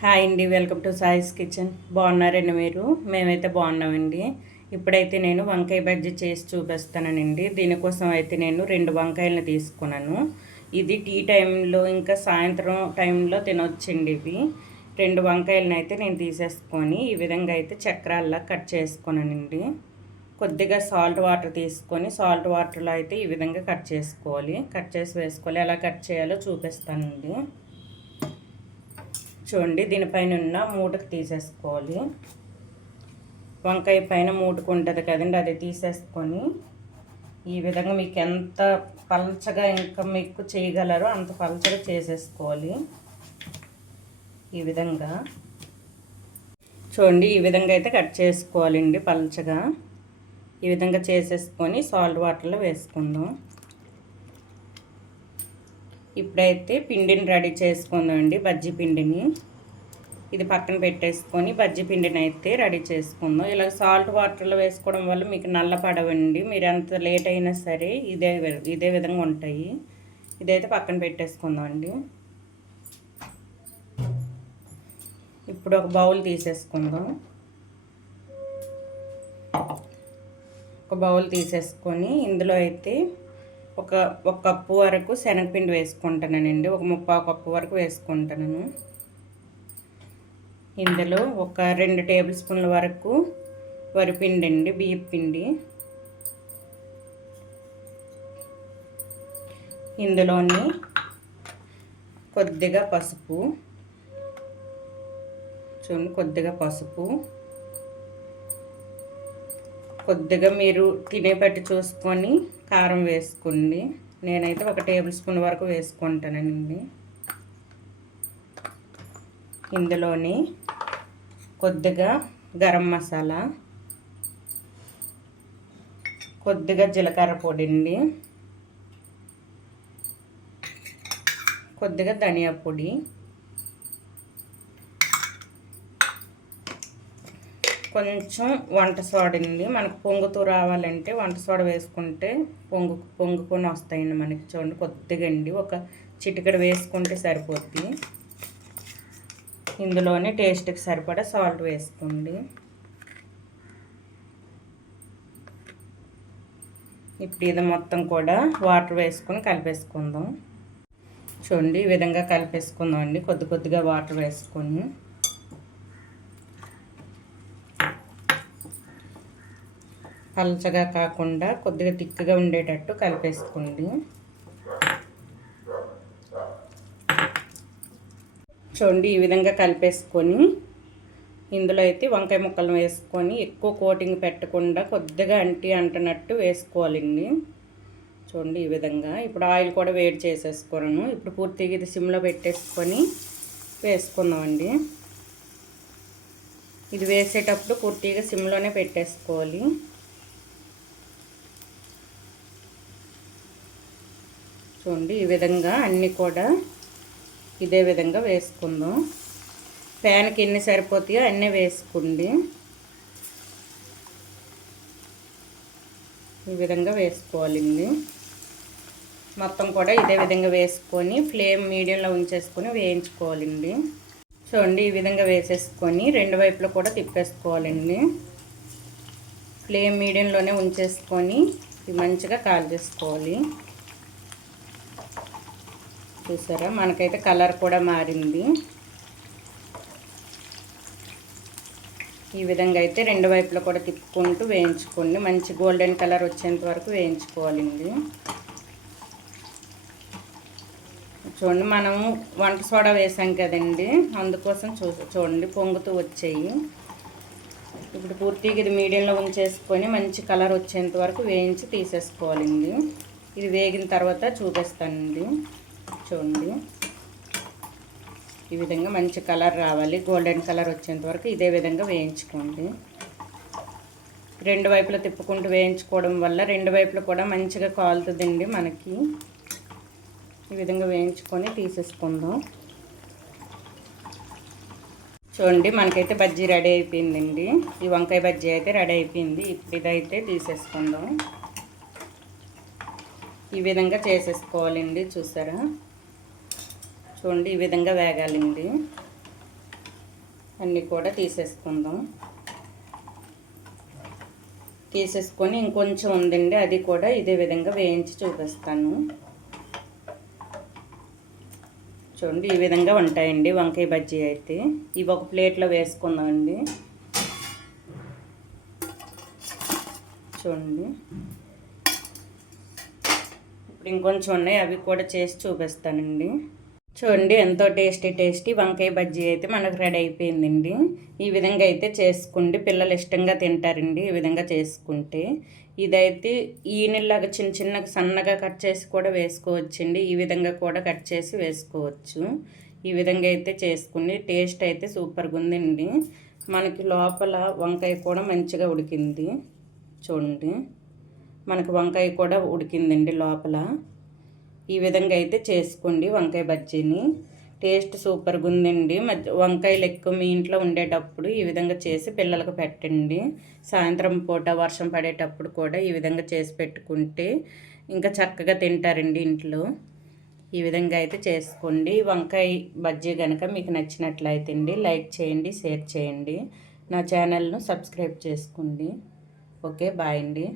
Hi అండి, welcome to సాయిస్ kitchen. బాగున్నారండి మీరు? మేమైతే బాగున్నామండి. ఇప్పుడైతే నేను వంకాయ బజ్జీ చేసి చూపిస్తానండి. దీనికోసం అయితే నేను 2 వంకాయలను తీసుకున్నాను. ఇది టీ టైంలో ఇంకా సాయంత్రం టైంలో తినొచ్చండి. ఇవి 2 వంకాయలను అయితే నేను తీసేసుకొని ఈ విధంగా అయితే చక్రాల్లా కట్ చేసుకున్నానండి. కొద్దిగా సాల్ట్ వాటర్ తీసుకొని సాల్ట్ వాటర్లో అయితే ఈ విధంగా కట్ చేసుకోవాలి. కట్ చేసి వేసుకోవాలి. ఎలా కట్ చేయాలో చూపిస్తానండి. చూడండి, దీనిపైన ఉన్న మూటకు తీసేసుకోవాలి. వంకాయ పైన మూటకు ఉంటుంది కదండి, అది తీసేసుకొని ఈ విధంగా మీకు ఎంత పల్చగా ఇంకా మీకు చేయగలరో అంత పల్చగా చేసేసుకోవాలి. ఈ విధంగా చూడండి, ఈ విధంగా అయితే కట్ చేసుకోవాలండి పల్చగా. ఈ విధంగా చేసేసుకొని సాల్ట్ వాటర్లో వేసుకుందాం. ఇప్పుడైతే పిండిని రెడీ చేసుకుందామండి, బజ్జీ పిండిని. ఇది పక్కన పెట్టేసుకొని బజ్జీ పిండిని అయితే రెడీ చేసుకుందాం. ఇలా సాల్ట్ వాటర్లో వేసుకోవడం వల్ల మీకు నల్ల పడవండి. మీరు ఎంత లేట్ అయినా సరే ఇదే విధంగా ఉంటాయి. ఇదైతే పక్కన పెట్టేసుకుందాం అండి. ఇప్పుడు ఒక బౌల్ తీసేసుకుందాం. ఒక బౌల్ తీసేసుకొని ఇందులో అయితే ఒక కప్పు వరకు శనగపిండి వేసుకుంటానండి. ఒక 3/4 కప్పు వరకు వేసుకుంటాను. ఇందులో ఒక 2 టేబుల్ స్పూన్ల వరకు వరిపిండి అండి, బియ్యం పిండి. ఇందులోని కొద్దిగా పసుపు, చూడండి కొద్దిగా పసుపు, కొద్దిగా మీరు తినే పట్టి చూసుకొని కారం వేసుకోండి. నేనైతే 1 టేబుల్ స్పూన్ వరకు వేసుకుంటానండి. ఇందులోని కొద్దిగా గరం మసాలా, కొద్దిగా జీలకర్ర పొడి అండి, కొద్దిగా ధనియా పొడి, కొంచెం వంట సోడా అండి. మనకు పొంగుతూ రావాలంటే వంట సోడా వేసుకుంటే పొంగుకొని వస్తాయండి మనకి. చూడండి కొద్దిగా అండి, ఒక చిటికెడు వేసుకుంటే సరిపోద్ది. ఇందులోనే టేస్ట్కి సరిపడా సాల్ట్ వేసుకోండి. ఇప్పుడు ఇది మొత్తం కూడా వాటర్ వేసుకొని కలిపేసుకుందాం. చూడండి, ఈ విధంగా కలిపేసుకుందాం అండి, కొద్దిగా వాటర్ వేసుకొని. పల్చగా కాకుండా కొద్దిగా తిక్కుగా ఉండేటట్టు కలిపేసుకోండి. చూడండి, ఈ విధంగా కలిపేసుకొని ఇందులో అయితే వంకాయ ముక్కలను వేసుకొని ఎక్కువ కోటింగ్ పెట్టకుండా కొద్దిగా అంటున్నట్టు వేసుకోవాలండి. చూడండి ఈ విధంగా. ఇప్పుడు ఆయిల్ కూడా వేడి చేసేసుకున్నాను. ఇప్పుడు పూర్తిగా ఇది సిమ్లో పెట్టేసుకొని వేసుకుందామండి. ఇది వేసేటప్పుడు పూర్తిగా సిమ్లోనే పెట్టేసుకోవాలి. చూడండి, ఈ విధంగా అన్నీ కూడా ఇదే విధంగా వేసుకుందాం. ప్యాన్కి ఎన్ని సరిపోతాయో అన్నీ వేసుకోండి. ఈ విధంగా వేసుకోవాలండి. మొత్తం కూడా ఇదే విధంగా వేసుకొని ఫ్లేమ్ మీడియంలో ఉంచేసుకొని వేయించుకోవాలండి. చూడండి, ఈ విధంగా వేసేసుకొని 2 వైపులా కూడా తిప్పేసుకోవాలండి. ఫ్లేమ్ మీడియంలోనే ఉంచేసుకొని ఇది మంచిగా కాల్చేసుకోవాలి. చూసారా, మనకైతే కలర్ కూడా మారింది. ఈ విధంగా అయితే 2 వైపులా కూడా తిప్పుకుంటూ వేయించుకోండి. మంచి గోల్డెన్ కలర్ వచ్చేంత వరకు వేయించుకోవాలండి. చూడండి, మనము వంట సోడా వేసాం కదండి, అందుకోసం చూడండి పొంగుతూ వచ్చాయి. ఇప్పుడు పూర్తిగా ఇది మీడియంలో ఉంచేసుకొని మంచి కలర్ వచ్చేంత వరకు వేయించి తీసేసుకోవాలండి. ఇది వేగిన తర్వాత చూపిస్తానండి. చూడండి, ఈ విధంగా మంచి కలర్ రావాలి, గోల్డెన్ కలర్ వచ్చేంత వరకు ఇదే విధంగా వేయించుకోండి. 2 వైపులా తిప్పుకుంటూ వేయించుకోవడం వల్ల 2 వైపులా కూడా మంచిగా కాలుతుందండి మనకి. ఈ విధంగా వేయించుకొని తీసేసుకుందాం. చూడండి, మనకైతే బజ్జీ రెడీ అయిపోయిందండి. ఈ వంకాయ బజ్జీ అయితే రెడీ అయిపోయింది. ఇప్పుడు ఇదైతే తీసేసుకుందాం. ఈ విధంగా చేసేసుకోవాలండి. చూసారా, చూడండి ఈ విధంగా వేగాలండి. అన్నీ కూడా తీసేసుకొని ఇంకొంచెం ఉందండి, అది కూడా ఇదే విధంగా వేయించి చూపిస్తాను. చూడండి ఈ విధంగా ఉంటాయండి వంకాయ బజ్జీ అయితే. ఇవి ఒక ప్లేట్లో వేసుకుందామండి. చూడండి ఇప్పుడు ఇంకొంచెం ఉన్నాయి, అవి కూడా చేసి చూపిస్తానండి. చూడండి ఎంతో టేస్టీ వంకాయ బజ్జీ అయితే మనకు రెడీ అయిపోయిందండి. ఈ విధంగా అయితే చేసుకోండి, పిల్లలు ఇష్టంగా తింటారండి ఈ విధంగా చేసుకుంటే. ఇదైతే ఈనెల్లాగా చిన్న చిన్నగా సన్నగా కట్ చేసి కూడా వేసుకోవచ్చండి. ఈ విధంగా కూడా కట్ చేసి వేసుకోవచ్చు. ఈ విధంగా అయితే చేసుకుని టేస్ట్ అయితే సూపర్గా ఉందండి. మనకి లోపల వంకాయ కూడా మంచిగా ఉడికింది. చూడండి మనకు వంకాయ కూడా ఉడికిందండి లోపల. ఈ విధంగా అయితే చేసుకోండి వంకాయ బజ్జీని. టేస్ట్ సూపర్గా ఉందండి. వంకాయలు ఎక్కువ మీ ఇంట్లో ఉండేటప్పుడు ఈ విధంగా చేసి పిల్లలకు పెట్టండి. సాయంత్రం పూట వర్షం పడేటప్పుడు కూడా ఈ విధంగా చేసి పెట్టుకుంటే ఇంకా చక్కగా తింటారండి ఇంట్లో. ఈ విధంగా అయితే చేసుకోండి. వంకాయ బజ్జీ కనుక మీకు నచ్చినట్లయితే లైక్ చేయండి, షేర్ చేయండి, నా ఛానల్ను సబ్స్క్రైబ్ చేసుకోండి. ఓకే, బాయ్ అండి.